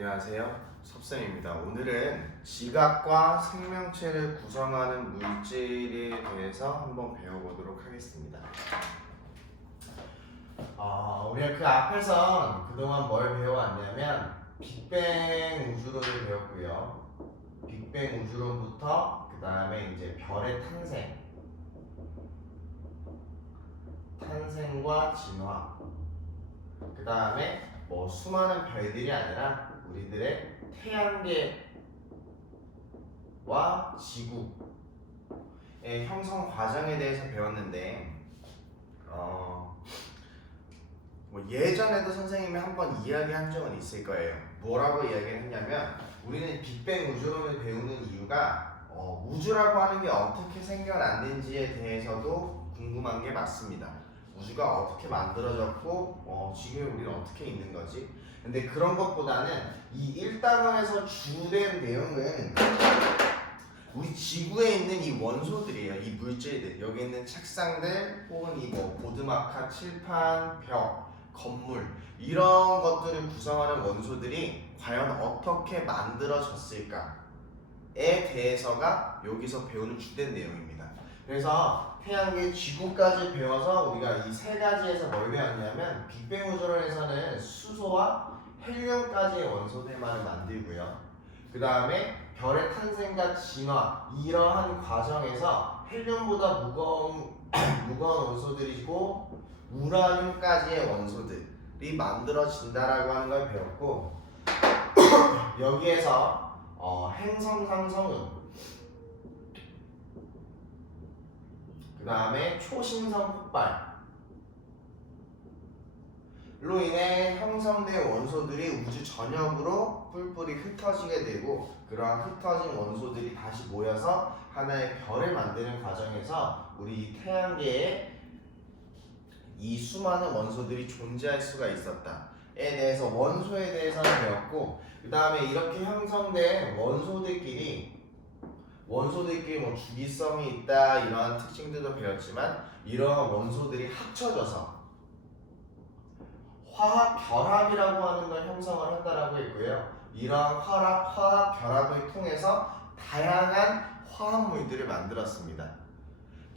안녕하세요. 섭쌤입니다. 오늘은 지각과 생명체를 구성하는 물질에 대해서 한번 배워보도록 하겠습니다. 우리가 그 앞에선 그동안 뭘 배워왔냐면 빅뱅 우주론을 배웠고요. 빅뱅 우주론부터 그 다음에 이제 별의 탄생과 진화, 그 다음에 수많은 별들이 아니라 우리들의 태양계와 지구의 형성 과정에 대해서 배웠는데 예전에도 선생님이 한번 이야기한 적은 있을 거예요. 뭐라고 이야기했냐면 우리는 빅뱅 우주론을 배우는 이유가 우주라고 하는 게 어떻게 생겨났는지에 대해서도 궁금한 게 맞습니다. 우주가 어떻게 만들어졌고 지금 우리는 어떻게 있는 거지? 근데 그런 것보다는 이 1단원에서 주된 내용은 우리 지구에 있는 이 원소들이에요. 이 물질들, 여기 있는 책상들 혹은 이 보드마카, 칠판, 벽, 건물, 이런 것들을 구성하는 원소들이 과연 어떻게 만들어졌을까에 대해서가 여기서 배우는 주된 내용입니다. 그래서 태양계, 지구까지 배워서 우리가 이 세 가지에서 뭘 배웠냐면 빅뱅 우주론에서는 수소와 헬륨까지의 원소들만을 만들고요. 그 다음에 별의 탄생과 진화, 이러한 과정에서 헬륨보다 무거운 원소들이고 우라늄까지의 원소들이 만들어진다라고 하는 걸 배웠고, 여기에서 행성 상성은, 그 다음에 초신성 폭발로 인해 형성된 원소들이 우주 전역으로 뿔뿔이 흩어지게 되고, 그러한 흩어진 원소들이 다시 모여서 하나의 별을 만드는 과정에서 우리 태양계에 이 수많은 원소들이 존재할 수가 있었다에 대해서 원소에 대해서는 배웠고, 그 다음에 이렇게 형성된 원소들끼리 주기성이 있다, 이러한 특징들도 배웠지만, 이러한 원소들이 합쳐져서 화학 결합이라고 하는 걸 형성을 한다라고 했고요. 이러한 화학 결합을 통해서 다양한 화합물들을 만들었습니다.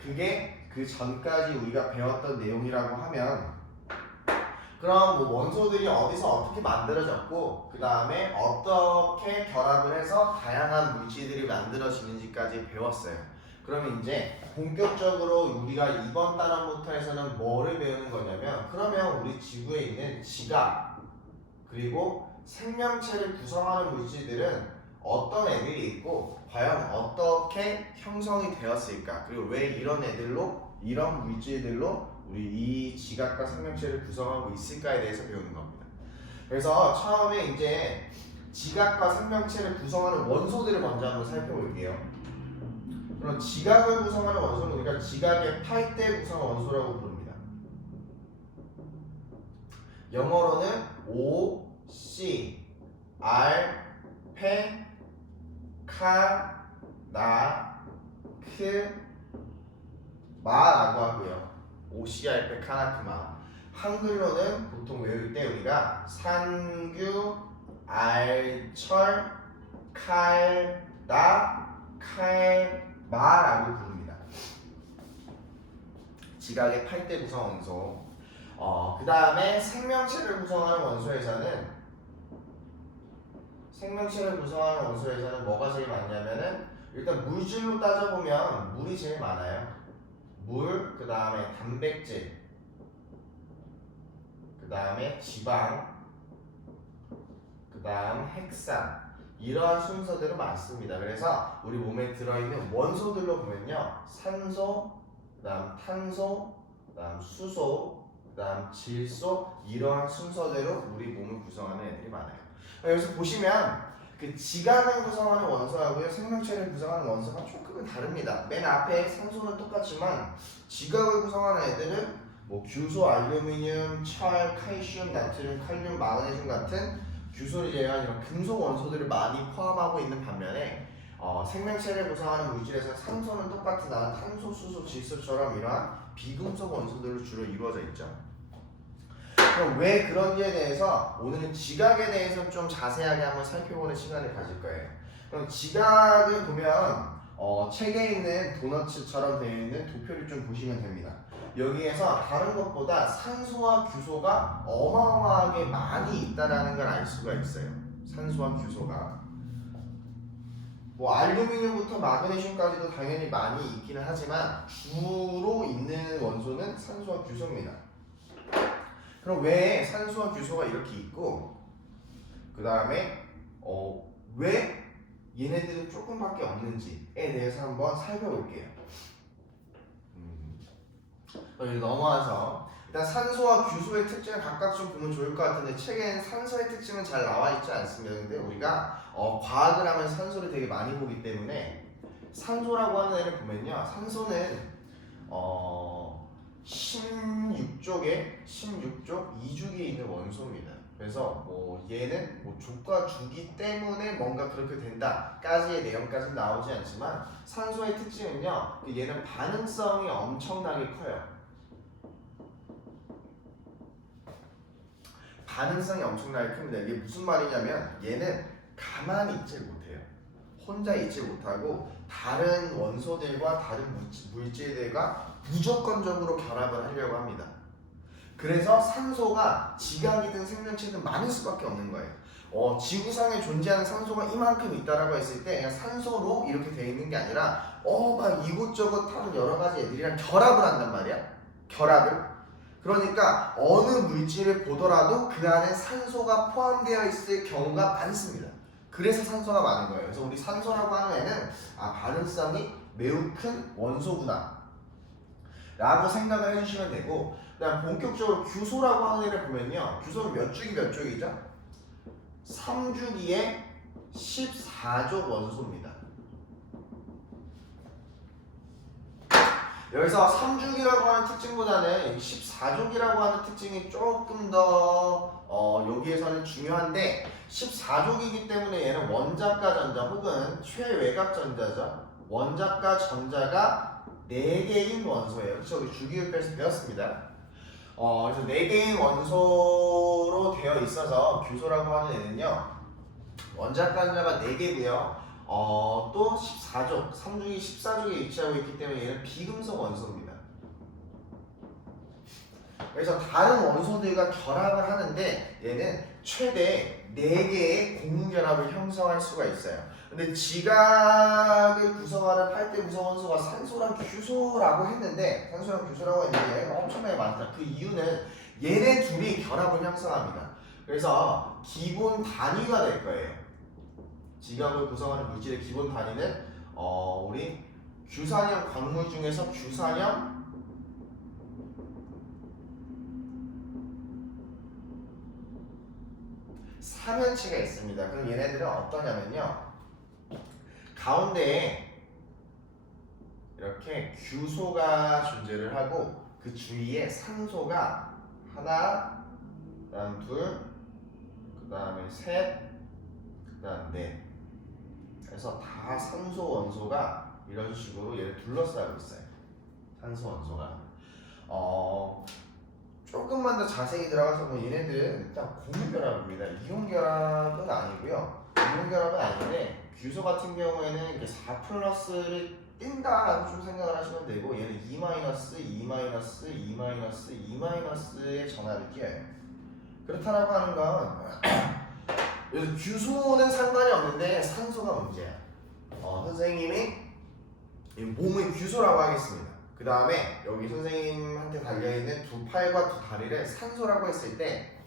그게 그 전까지 우리가 배웠던 내용이라고 하면, 그럼 원소들이 어디서 어떻게 만들어졌고, 그 다음에 어떻게 결합을 해서 다양한 물질들이 만들어지는지까지 배웠어요. 그러면 이제 본격적으로 우리가 이번 단원부터 해서는 뭐를 배우는 거냐면, 그러면 우리 지구에 있는 지각 그리고 생명체를 구성하는 물질들은 어떤 애들이 있고 과연 어떻게 형성이 되었을까, 그리고 왜 이런 물질들로 우리 이 지각과 생명체를 구성하고 있을까에 대해서 배우는 겁니다. 그래서 처음에 이제 지각과 생명체를 구성하는 원소들을 먼저 한번 살펴볼게요. 그럼 지각을 구성하는 원소는 우리가 지각의 8대 구성 원소라고 부릅니다. 영어로는 O, C, R, 페, 카, 나, 크, 마라고 하고요. OCRP 카나크마. 한글로는 보통 외울 때 우리가 산규, 알철, 칼, 칼마라고 부릅니다. 지각의 8대 구성 원소. 그 다음에 생명체를 구성하는 원소에서는 뭐가 제일 많냐면은, 일단 물질로 따져보면 물이 제일 많아요. 물, 그 다음에 단백질, 그 다음에 지방, 그 다음 핵산, 이러한 순서대로 많습니다. 그래서 우리 몸에 들어있는 원소들로 보면요, 산소, 그 다음 탄소, 그 다음 수소, 그 다음 질소, 이러한 순서대로 우리 몸을 구성하는 애들이 많아요. 여기서 보시면 그 지각을 구성하는 원소하고요, 생명체를 구성하는 원소가 조금은 다릅니다. 맨 앞에 산소는 똑같지만 지각을 구성하는 애들은 규소, 알루미늄, 철, 칼슘, 나트륨, 칼륨, 마그네슘 같은 규소를 제외한 이런 금속 원소들을 많이 포함하고 있는 반면에 생명체를 구성하는 물질에서 산소는 똑같으나 탄소, 수소, 질소처럼 이러한 비금속 원소들로 주로 이루어져 있죠. 그럼 왜 그런지에 대해서 오늘은 지각에 대해서 좀 자세하게 한번 살펴보는 시간을 가질 거예요. 그럼 지각을 보면 책에 있는 도너츠처럼 되어 있는 도표를 좀 보시면 됩니다. 여기에서 다른 것보다 산소와 규소가 어마어마하게 많이 있다라는 걸 알 수가 있어요. 산소와 규소가. 뭐 알루미늄부터 마그네슘까지도 당연히 많이 있기는 하지만 주로 있는 원소는 산소와 규소입니다. 그럼 왜 산소와 규소가 이렇게 있고 그 다음에 왜 얘네들은 조금밖에 없는지에 대해서 한번 살펴볼게요. 여기 넘어와서 일단 산소와 규소의 특징을 각각 좀 보면 좋을 것 같은데 책에는 산소의 특징은 잘 나와 있지 않습니다. 근데 우리가 과학을 하면 산소를 되게 많이 보기 때문에 산소라고 하는 애를 보면요, 산소는 16쪽 2주기에 있는 원소입니다. 그래서 뭐 얘는 뭐 족과 주기 때문에 뭔가 그렇게 된다까지의 내용까지는 나오지 않지만 산소의 특징은요, 얘는 반응성이 엄청나게 커요. 반응성이 엄청나게 큽니다. 이게 무슨 말이냐면 얘는 가만히 있질 못해요. 혼자 있지 못하고 다른 원소들과 다른 물질들과 무조건적으로 결합을 하려고 합니다. 그래서 산소가 지각이든 생명체든 많을 수밖에 없는 거예요. 지구상에 존재하는 산소가 이만큼 있다라고 했을 때 그냥 산소로 이렇게 되어 있는 게 아니라 막 이곳저곳 다른 여러 가지 애들이랑 결합을 한단 말이야. 결합을. 그러니까 어느 물질을 보더라도 그 안에 산소가 포함되어 있을 경우가 많습니다. 그래서 산소가 많은 거예요. 그래서 우리 산소라고 하는 애는 반응성이 매우 큰 원소구나 라고 생각을 해주시면 되고, 그다음 본격적으로 규소라고 하는 애를 보면요, 규소는 몇 주기 몇 쪽이죠? 3주기에 14족 원소입니다. 여기서 3주기라고 하는 특징보다는 14족이라고 하는 특징이 조금 더 여기에서는 중요한데, 14족이기 때문에 얘는 원자과 전자 혹은 최외곽 전자죠. 원자과 전자가 4개인 원소예요. 그렇죠? 우리 주기율표에서 배웠습니다. 그래서 4개인 원소로 되어 있어서 규소라고 하는 애는요, 원자과 전자가 4개고요. 또 14족, 3주기 14족에 위치하고 있기 때문에 얘는 비금속 원소입니다. 그래서 다른 원소들과 결합을 하는데 얘는 최대 4개의 고무결합을 형성할 수가 있어요. 근데 지각을 구성하는 8대 구성 원소가 산소랑 규소라고 했는데, 산소랑 규소라고 했는데 얘가 엄청나게 많다. 그 이유는 얘네 둘이 결합을 형성합니다. 그래서 기본 단위가 될 거예요. 지각을 구성하는 물질의 기본 단위는 우리 규산형 광물 중에서 규산형 삼연체가 있습니다. 그럼 얘네들은 어떠냐면요, 가운데에 이렇게 규소가 존재를 하고 그 주위에 산소가 하나, 그 다음 둘, 그 다음에 셋, 그 다음 넷. 그래서 다 산소 원소가 이런 식으로 얘를 둘러싸고 있어요. 산소 원소가. 조금만 더 자세히 들어가서 얘네들은 일단 고무결합입니다. 이온결합은 아니고요. 이온결합은 아닌데 규소 같은 경우에는 이렇게 4+를 띈다라고 좀 생각을 하시면 되고, 얘는 2-, 2-, 2-, 2-의 전하를 띄어요. 그렇다라고 하는 건 그래서 규소는 상관이 없는데 산소가 문제야. 선생님이 몸의 규소라고 하겠습니다. 그 다음에 여기 선생님한테 달려있는 두 팔과 두 다리를 산소라고 했을 때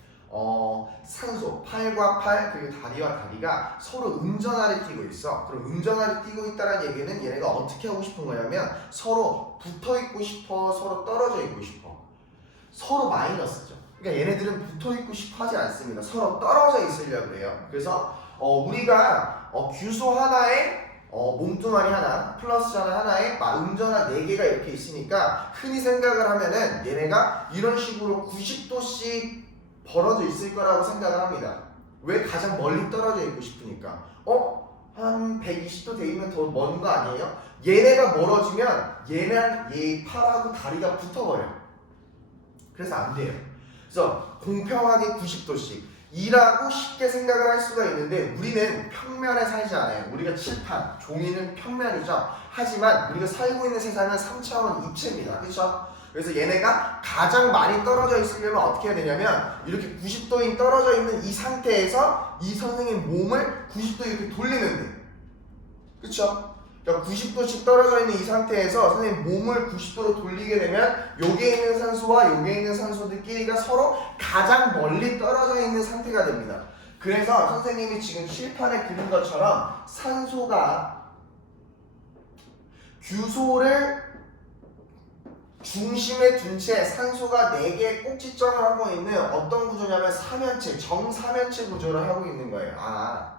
산소, 팔과 팔 그리고 다리와 다리가 서로 음전하를 띄고 있어. 그럼 음전하를 띄고 있다는 얘기는 얘네가 어떻게 하고 싶은 거냐면 서로 붙어있고 싶어, 서로 떨어져 있고 싶어. 서로 마이너스죠. 그러니까 얘네들은 붙어있고 싶어 하지 않습니다. 서로 떨어져 있으려고 해요. 그래서 우리가 규소 하나에 몸뚱아리 하나, 플러스 전화 하나에 음전화 4개가 이렇게 있으니까 흔히 생각을 하면은 얘네가 이런 식으로 90도씩 벌어져 있을 거라고 생각을 합니다. 왜? 가장 멀리 떨어져 있고 싶으니까. 한 120도 되면 더 먼 거 아니에요? 얘네가 멀어지면 얘 팔하고 다리가 붙어버려. 그래서 안 돼요. 그래서 공평하게 90도씩 이라고 쉽게 생각을 할 수가 있는데 우리는 평면에 살지 않아요. 우리가 칠판, 종이는 평면이죠. 하지만 우리가 살고 있는 세상은 3차원 입체입니다. 그렇죠? 그래서 얘네가 가장 많이 떨어져 있으려면 어떻게 해야 되냐면 이렇게 90도인 떨어져 있는 이 상태에서 이 선생님 몸을 90도 이렇게 돌리면 돼. 그렇죠? 그러니까 90도씩 떨어져 있는 이 상태에서 선생님 몸을 90도로 돌리게 되면 여기에 있는 산소와 여기에 있는 산소들끼리가 서로 가장 멀리 떨어져 있는 상태가 됩니다. 그래서 선생님이 지금 칠판에 그린 것처럼 산소가 규소를 중심에 둔 채 산소가 4개의 꼭지점을 하고 있는 어떤 구조냐면 삼연체, 정삼연체 구조를 하고 있는 거예요.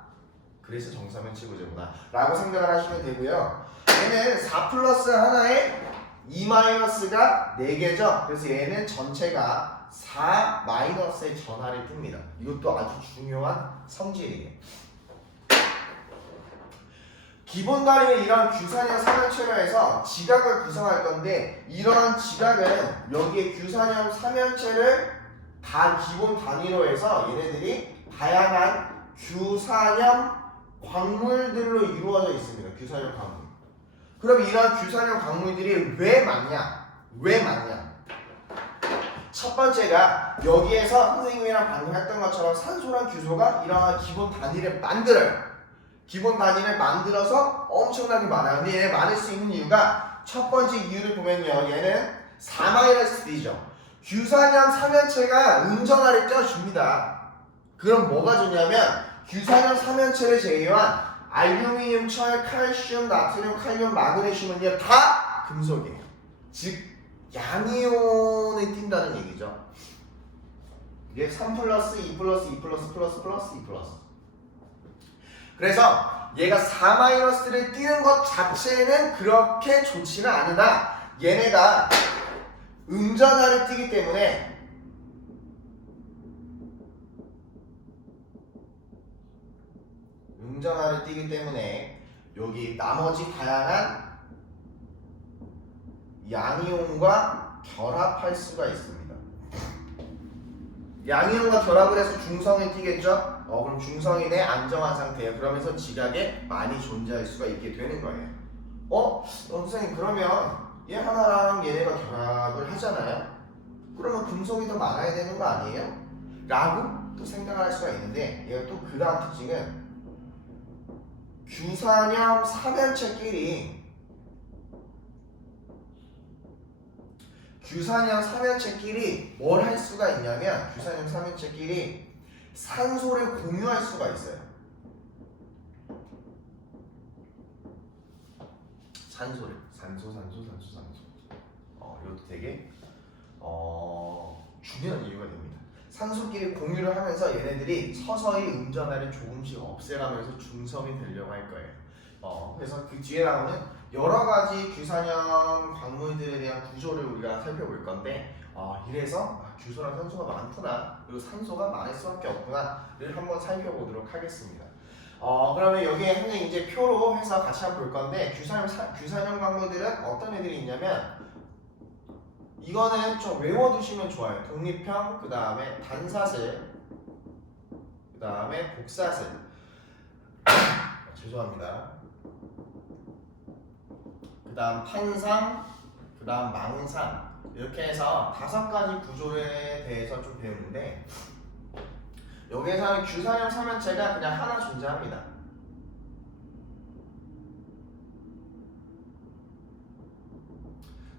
그래서 정삼연체 구조구나 라고 생각을 하시면 되고요. 얘는 4 플러스 하나에 2 마이너스가 4개죠. 그래서 얘는 전체가 4 마이너스의 전하를 띱니다. 이것도 아주 중요한 성질이에요. 기본 단위는 이런 규산형 삼연체로 해서 지각을 구성할 건데 이러한 지각은 여기에 규산형 삼연체를 다 기본 단위로 해서 얘네들이 다양한 규산형 광물들로 이루어져 있습니다. 규산형 광물. 그럼 이러한 규산형 광물들이 왜 많냐? 왜 많냐? 첫 번째가 여기에서 선생님이랑 방금 했던 것처럼 산소랑 규소가 이러한 기본 단위를 만들어요. 기본 단위를 만들어서 엄청나게 많아요. 근데 얘네 많을 수 있는 이유가 첫 번째 이유를 보면요. 얘는 4-D죠. 규산형 삼연체가 운전하를 쪄줍니다. 그럼 뭐가 좋냐면 규산형 삼연체를 제외한 알루미늄, 철, 칼슘, 나트륨, 칼륨, 마그네슘은요 다 금속이에요. 즉 양이온을 띈다는 얘기죠. 이게 3 플러스 2 플러스 2 플러스 플러스 플러스 2 플러스. 그래서 얘가 4 마이너스를 띄는 것 자체는 그렇게 좋지는 않으나 얘네가 음전하를 띄기 때문에 여기 나머지 다양한 양이온과 결합할 수가 있습니다. 양이온과 결합을 해서 중성이 띄겠죠? 그럼 중성인의 안정한 상태예요. 그러면서 지각에 많이 존재할 수가 있게 되는 거예요. 선생님 그러면 얘 하나랑 얘네가 결합을 하잖아요? 그러면 금속이 더 많아야 되는 거 아니에요? 라고 또 생각할 수가 있는데 얘가 또 그 다음 특징은 규산형 삼연체끼리 뭘 할 수가 있냐면 규산형 삼연체끼리 산소를 공유할 수가 있어요. 산소. 이것도 되게 중요한 이유가 됩니다. 산소끼리 공유를 하면서 얘네들이 서서히 음전하를 조금씩 없애가면서 중성이 되려고 할 거예요. 그래서 그 뒤에 나오는 여러 가지 규산형 광물들에 대한 구조를 우리가 살펴볼 건데 이래서 규소랑 산소가 많구나 그리고 산소가 많을 수밖에 없구나를 한번 살펴보도록 하겠습니다. 그러면 여기에 현재 이제 표로 해서 같이 한번 볼 건데 규산형 광물들은 어떤 애들이 있냐면 이거는 좀 외워두시면 좋아요. 독립형, 그 다음에 단사슬, 그 다음에 복사슬. 죄송합니다. 그 다음 판상, 그 다음 망상. 이렇게 해서 5가지 구조에 대해서 좀 배우는데 여기에서는 규산형 삼연체가 그냥 하나 존재합니다.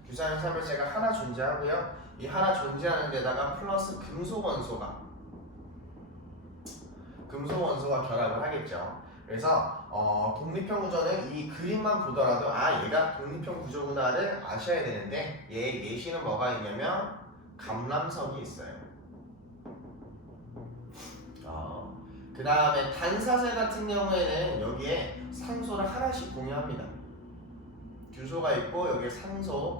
규산형 삼연체가 하나 존재하고요. 이 하나 존재하는 데다가 플러스 금속 원소가 결합을 하겠죠. 그래서 독립형 구조는 이 그림만 보더라도 얘가 독립형 구조구나를 아셔야 되는데 얘 예시는 뭐가 있냐면 감람석이 있어요. 그 다음에 단사슬 같은 경우에는 여기에 산소를 하나씩 공유합니다. 규소가 있고 여기에 산소가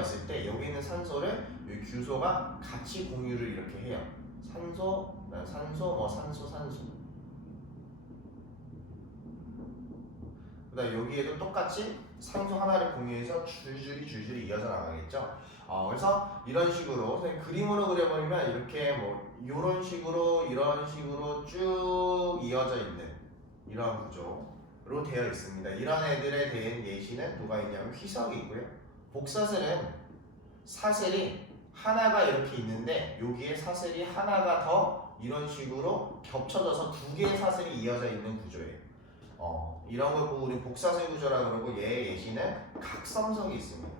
있을 때 여기 있는 산소를 이 규소가 같이 공유를 이렇게 해요. 산소. 그다음 여기에도 똑같이 상수 하나를 공유해서 줄줄이 이어져 나가겠죠. 그래서 이런 식으로 그냥 그림으로 그려버리면 이렇게 뭐 이런 식으로 이런 식으로 쭉 이어져 있는 이런 구조로 되어 있습니다. 이런 애들에 대한 예시는 누가 있냐면 휘석이 있고요. 복사슬은 사슬이 하나가 이렇게 있는데 여기에 사슬이 하나가 더 이런 식으로 겹쳐져서 두 개의 사슬이 이어져 있는 구조예요. 이런 걸 보고 우리 복사슬 구조라고 그러고 얘의 예시는 각성석이 있습니다.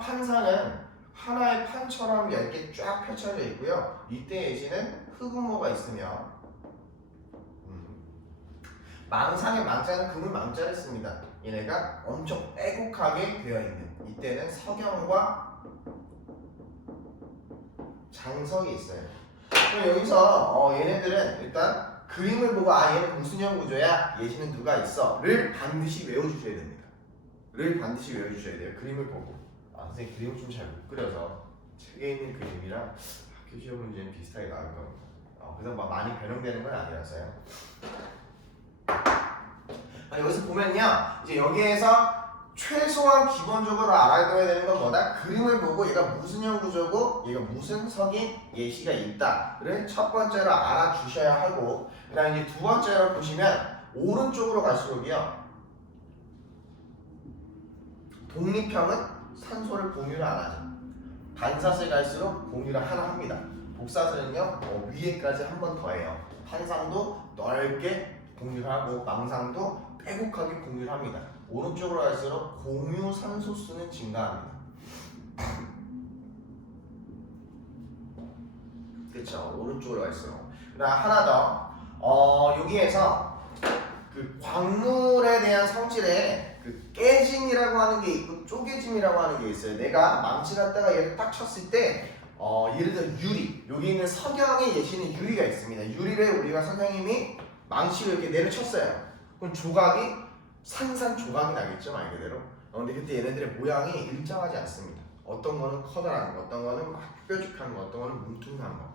판사는 하나의 판처럼 얇게 쫙 펼쳐져 있고요. 이때 예시는 흑음모가 있으며 망상의 망자는 금을 망자를 씁니다. 얘네가 엄청 빼곡하게 되어 있는 이때는 석영과 장석이 있어요. 그럼 여기서 얘네들은 일단 그림을 보고 얘는 무슨 형 구조야? 예시는 누가 있어? 를 반드시 외워주셔야 됩니다. 를 반드시 외워주셔야 돼요. 그림을 보고 선생님 그림을 좀 잘 못 그려서 책에 있는 그림이랑 학교 시험 문제는 비슷하게 나올 겁니다. 그래서 막 많이 변형되는 건 아니라서요. 여기서 보면요, 이제 여기에서 최소한 기본적으로 알아둬야 되는 건 뭐다? 그림을 보고 얘가 무슨 형 구조고 얘가 무슨 석인 예시가 있다를 첫 번째로 알아주셔야 하고, 그 다음에 이제 두 번째로 보시면 오른쪽으로 갈수록이요, 독립형은 산소를 공유를 안 하죠. 반사슬 갈수록 공유를 하나 합니다. 복사슬은요 위에까지 한 번 더 해요. 판상도 넓게 공유를 하고 망상도 빼곡하게 공유를 합니다. 오른쪽으로 갈수록 공유 산소수는 증가합니다. 그쵸? 오른쪽으로 갈수록. 그다음 하나 더. 여기에서 그 광물에 대한 성질에 그 깨짐이라고 하는 게 있고 쪼개짐이라고 하는 게 있어요. 내가 망치 갖다가 얘를 딱 쳤을 때 예를 들어 유리, 여기 있는 석영의 예시는 유리가 있습니다. 유리를 우리가 선생님이 망치로 이렇게 내려쳤어요. 그럼 조각이 산산조각이 나겠죠, 말 그대로. 근데 그때 얘네들의 모양이 일정하지 않습니다. 어떤 거는 커다란 거, 어떤 거는 막 뾰족한 거, 어떤 거는 뭉퉁한 거.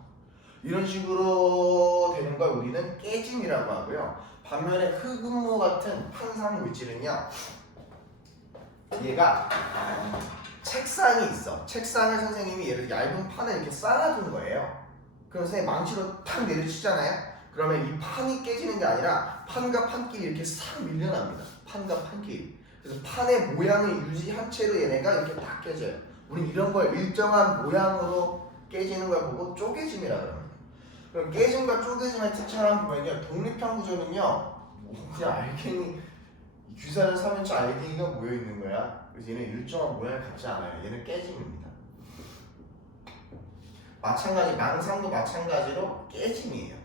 이런 식으로 되는 걸 우리는 깨짐이라고 하고요. 반면에 흑음모 같은 판상 물질은요, 얘가 책상이 있어. 책상을 선생님이 얘를 얇은 판을 이렇게 쌓아둔 거예요. 그럼 선생님 망치로 탁 내려치잖아요. 그러면 이 판이 깨지는 게 아니라 판과 판끼리 이렇게 싹 밀려납니다. 판과 판끼리. 그래서 판의 모양을 유지한 채로 얘네가 이렇게 딱 깨져요. 우린 이런 걸 일정한 모양으로 깨지는 걸 보고 쪼개짐이라고 합니다. 그럼 깨짐과 쪼개짐의 특징을 한번 보면요, 독립형 구조는요, 그냥 알갱이 규사를 사면서 알갱이가 모여 있는 거야. 그래서 얘는 일정한 모양을 갖지 않아요. 얘는 깨짐입니다. 마찬가지 망상도 마찬가지로 깨짐이에요.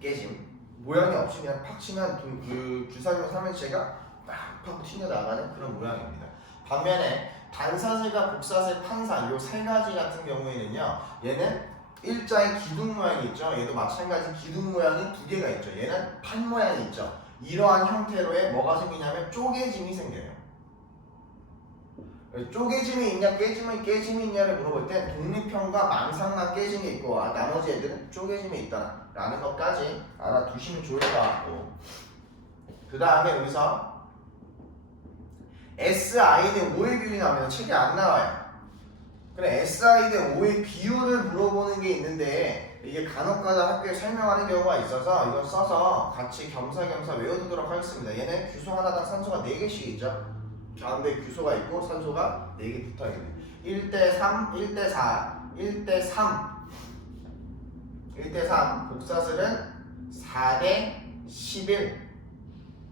깨짐. 모양이 없이 그냥 팍 치면 그 규사용 삼면체가 팍 튀어나가는 그런 모양입니다. 반면에 반사슬과 복사슬, 판사 이 세 가지 같은 경우에는요, 얘는 일자의 기둥 모양이 있죠. 얘도 마찬가지 기둥 모양이 두 개가 있죠. 얘는 판 모양이 있죠. 이러한 형태로의 뭐가 생기냐면 쪼개짐이 생겨요. 쪼개짐이 있냐 깨짐이 있냐를 물어볼 때 독립형과 망상만 깨짐이 있고 나머지 애들은 쪼개짐이 있다라는 것까지 알아두시면 좋을 것 같고, 그 다음에 여기서 SI 대 O의 비율이 나오면 책에 안 나와요. 그래, SI 대 O의 비율을 물어보는 게 있는데 이게 간혹가다 학교에 설명하는 경우가 있어서 이걸 써서 같이 겸사겸사 외워두도록 하겠습니다. 얘는 규소 하나당 산소가 4개씩 있죠. 가운데 규소가 있고 산소가 4개 붙어있는 1대3, 1대4, 1대3 1대3 복사슬은 4대11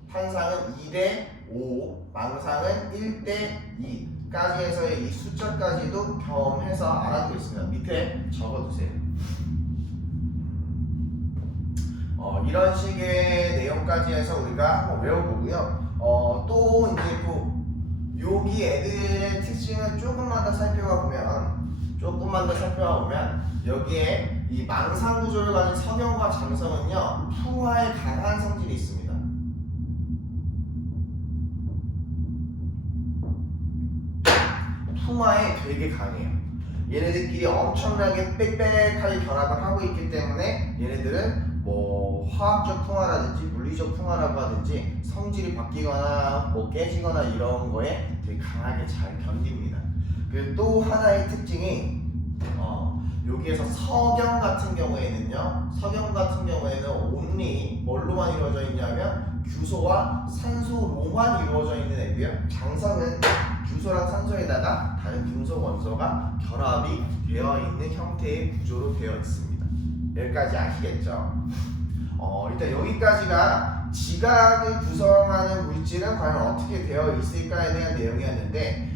판상은 2대5 망상은 1대2까지 해서의 이 숫자까지도 겸해서 알아두고 있습니다. 밑에 적어두세요. 이런 식의 내용까지 해서 우리가 한번 외워보고요. 또 이제 또 여기 애들의 특징을 조금만 더 살펴가 보면 여기에 이 망상 구조를 가진 석영과 장성은요, 풍화에 강한 성질이 있습니다. 풍화에 되게 강해요. 얘네들끼리 엄청나게 빽빽하게 결합을 하고 있기 때문에 얘네들은 뭐 화학적 풍화라든지 물리적 풍화라고 하든지 성질이 바뀌거나 뭐 깨지거나 이런 거에 되게 강하게 잘 견딥니다. 그리고 또 하나의 특징이 여기에서 석영 같은 경우에는요, 석영 같은 경우에는 온리 뭘로만 이루어져 있냐면 규소와 산소로만 이루어져 있는 애고요. 장성은 규소랑 산소에다가 다른 금속 원소가 결합이 되어 있는 형태의 구조로 되어 있습니다. 여기까지 아시겠죠? 일단 여기까지가 지각을 구성하는 물질은 과연 어떻게 되어 있을까에 대한 내용이었는데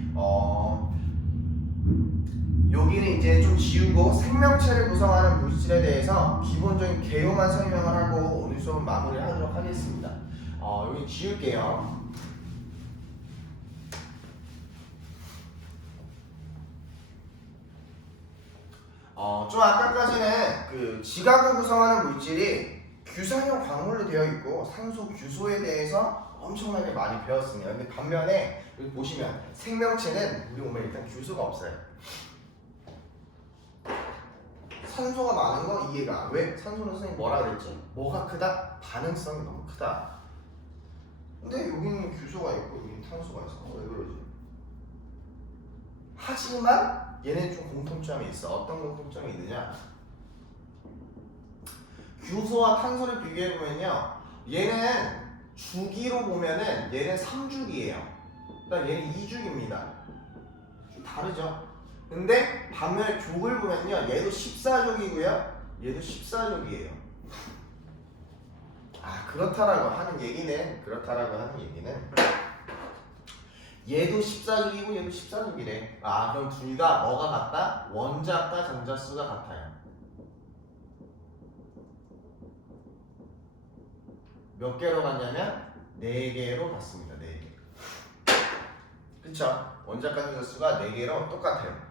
여기는 이제 좀 지우고 생명체를 구성하는 물질에 대해서 기본적인 개요만 설명을 하고 오늘 수업 마무리를 하도록 하겠습니다. 여기 지울게요. 좀 아까까지는 그 지각을 구성하는 물질이 규산형 광물로 되어 있고 산소 규소에 대해서 엄청나게 많이 배웠습니다. 근데 반면에 여기 보시면 생명체는 우리 몸에 일단 규소가 없어요. 산소가 많은 거 이해가. 왜? 산소는 선생님 뭐라 그랬지? 뭐가 크다? 반응성이 너무 크다. 근데 여기는 규소가 있고 여기는 탄소가 있어. 왜 그러지? 하지만 얘는 좀 공통점이 있어. 어떤 공통점이 있느냐? 규소와 탄소를 비교해보면요, 얘는 주기로 보면은 얘는 3주기예요. 그다음 얘는 2주기입니다. 좀 다르죠? 근데 반면에 족을 보면요, 얘도 14족이고요, 얘도 14족이에요. 그렇다라고 하는 얘기는 얘도 14족이고 얘도 14족이래. 그럼 둘 다 뭐가 같다? 원자과 전자수가 같아요. 몇 개로 갔냐면 4개로 갔습니다. 4개. 그쵸? 원자과 전자수가 4개로 똑같아요.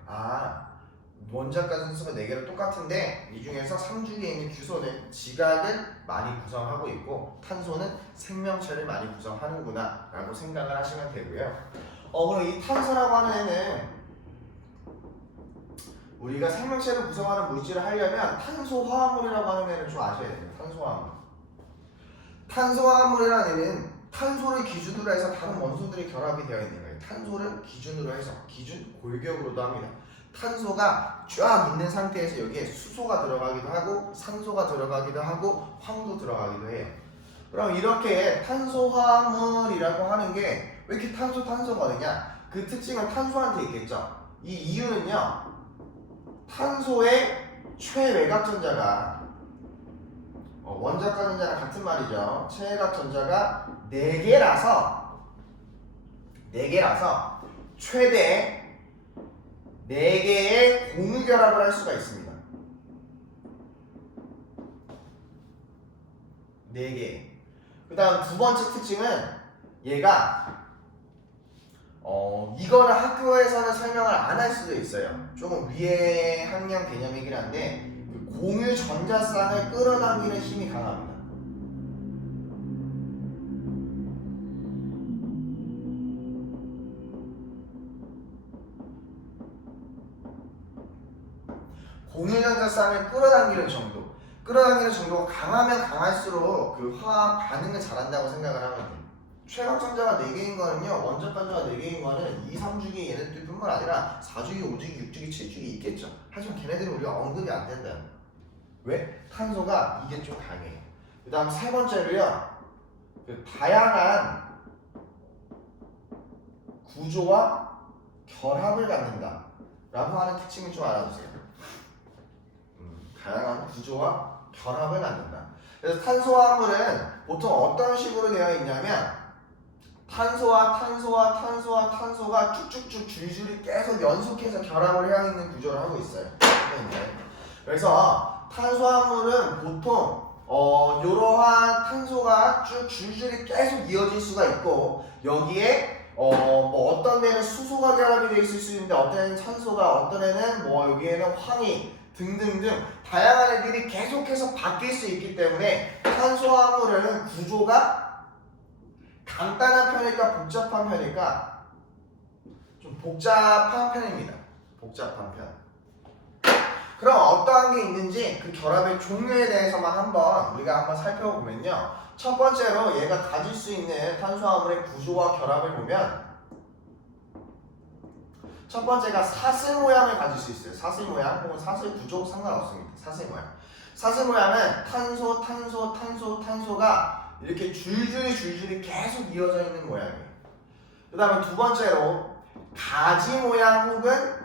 원자과 전자수가 4개로 똑같은데 이 중에서 3주기에 있는 규소는 지각을 많이 구성하고 있고 탄소는 생명체를 많이 구성하는구나 라고 생각을 하시면 되고요. 그럼 이 탄소라고 하는 애는 우리가 생명체를 구성하는 물질을 하려면 탄소화합물이라고 하는 애를 좀 아셔야 돼요. 탄소화합물. 탄소화합물이라는 애는 탄소를 기준으로 해서 다른 원소들이 결합이 되어 있는 거예요. 탄소를 기준으로 해서, 기준 골격으로도 합니다. 탄소가 쫙 있는 상태에서 여기에 수소가 들어가기도 하고 산소가 들어가기도 하고 황도 들어가기도 해요. 그럼 이렇게 탄소화합물이라고 하는 게 왜 이렇게 탄소거리냐? 그 특징은 탄소한테 있겠죠. 이 이유는요, 탄소의 최외곽 전자가 원자과 전자랑 같은 말이죠. 최외곽 전자가 4개라서 최대 4개의 공유 결합을 할 수가 있습니다. 4개. 그 다음 두 번째 특징은 얘가 이거는 학교에서는 설명을 안 할 수도 있어요. 조금 위의 학령 개념이긴 한데 그 공유 전자쌍을 끌어당기는 힘이 강합니다. 공유 전자쌍을 끌어당기는 정도가 강하면 강할수록 그 화학 반응을 잘한다고 생각을 하면 돼요. 최각 전자가 4개인 거는요, 원자 전자가 4개인 거는 2, 3주기 얘네들 뿐만 아니라 4주기, 5주기, 6주기, 7주기 있겠죠. 하지만 걔네들은 우리가 언급이 안 된다. 왜? 탄소가 이게 좀 강해요. 그 다음 세 번째로요, 그 다양한 구조와 결합을 갖는다 라고 하는 특징을 좀 알아두세요. 다양한 구조와 결합을 갖는다. 그래서 탄소화합물은 보통 어떤 식으로 되어 있냐면 탄소가 쭉쭉쭉 줄줄이 계속 연속해서 결합을 해야 있는 구조를 하고 있어요. 그래서 탄소화합물은 보통 이러한 탄소가 쭉 줄줄이 계속 이어질 수가 있고 여기에 뭐 어떤 데는 수소가 결합이 되어 있을 수 있는데 어떤 애는 산소가, 어떤 애는 뭐 여기에는 황이 등등등 다양한 애들이 계속해서 바뀔 수 있기 때문에 탄소화합물은 구조가 간단한 편일까 복잡한 편일까? 좀 복잡한 편입니다. 복잡한 편. 그럼 어떠한 게 있는지 그 결합의 종류에 대해서만 우리가 한번 살펴보면요. 첫 번째로 얘가 가질 수 있는 탄수화물의 구조와 결합을 보면 첫 번째가 사슬 모양을 가질 수 있어요. 사슬 모양 혹은 사슬 구조 상관없습니다. 사슬 모양. 사슬 모양은 탄소가 이렇게 줄줄이 계속 이어져 있는 모양이에요. 그 다음에 두 번째로 가지 모양 혹은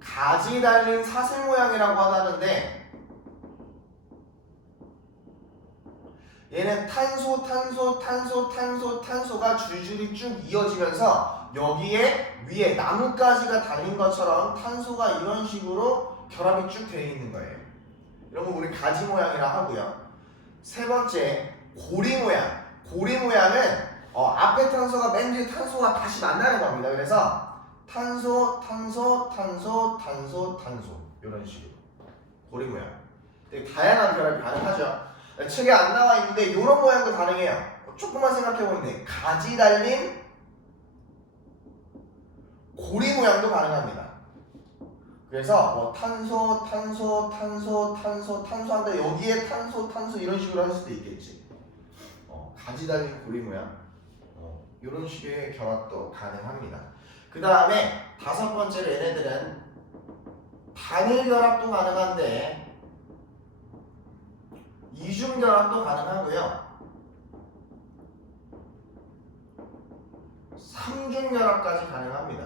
가지 달린 사슬 모양이라고 하다는데 얘는 탄소가 줄줄이 쭉 이어지면서 여기에 위에 나뭇가지가 달린 것처럼 탄소가 이런 식으로 결합이 쭉 되어 있는 거예요. 이런 거 우리 가지 모양이라 하고요. 세 번째 고리 모양. 고리 모양은 앞에 탄소가 맨 뒤에 탄소가 다시 만나는 겁니다. 그래서 탄소 이런 식으로 고리 모양. 되게 다양한 결합이 가능하죠. 책에 안 나와 있는데 이런 모양도 가능해요. 조금만 생각해보면 가지 달린 고리 모양도 가능합니다. 그래서 뭐 탄소 한데 여기에 탄소 이런 식으로 할 수도 있겠지. 가지 달린 고리 모양 이런 식의 결합도 가능합니다. 그 다음에 다섯 번째로 얘네들은 단일 결합도 가능한데 이중 결합도 가능하고요. 삼중 결합까지 가능합니다.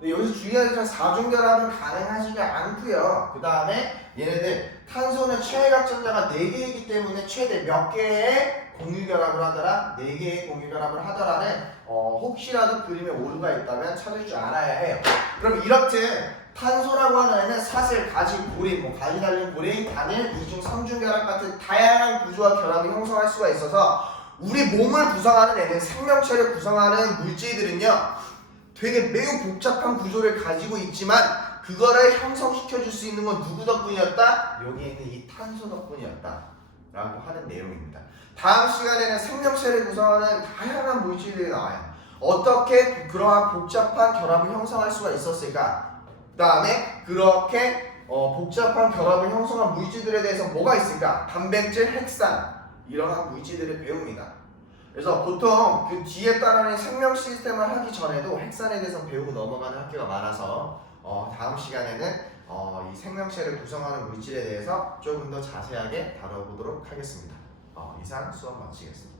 근데 여기서 주의해야 될 사중 결합은 가능하지가 않고요. 그 다음에 얘네들 탄소는 최외각전자가 4개이기 때문에 최대 몇 개의 공유결합을 하더라? 4개의 공유결합을 하더라는 혹시라도 그림에 오류가 있다면 찾을 줄 알아야 해요. 그럼 이렇듯 탄소라고 하는 애는 사슬, 가지, 고리, 가지 달린 고리, 단일, 이중, 삼중 결합 같은 다양한 구조와 결합을 형성할 수가 있어서 우리 몸을 구성하는 애는 생명체를 구성하는 물질들은요 되게 매우 복잡한 구조를 가지고 있지만 그거를 형성시켜 줄 수 있는 건 누구 덕분이었다? 여기에 있는 이 탄소 덕분이었다 라고 하는 내용입니다. 다음 시간에는 생명체를 구성하는 다양한 물질들이 나와요. 어떻게 그러한 복잡한 결합을 형성할 수가 있었을까? 그 다음에 그렇게 복잡한 결합을 형성한 물질들에 대해서 뭐가 있을까? 단백질, 핵산 이러한 물질들을 배웁니다. 그래서 보통 그 뒤에 따르는 생명 시스템을 하기 전에도 핵산에 대해서 배우고 넘어가는 학교가 많아서 다음 시간에는 이 생명체를 구성하는 물질에 대해서 조금 더 자세하게 다뤄보도록 하겠습니다. 이상 수업 마치겠습니다.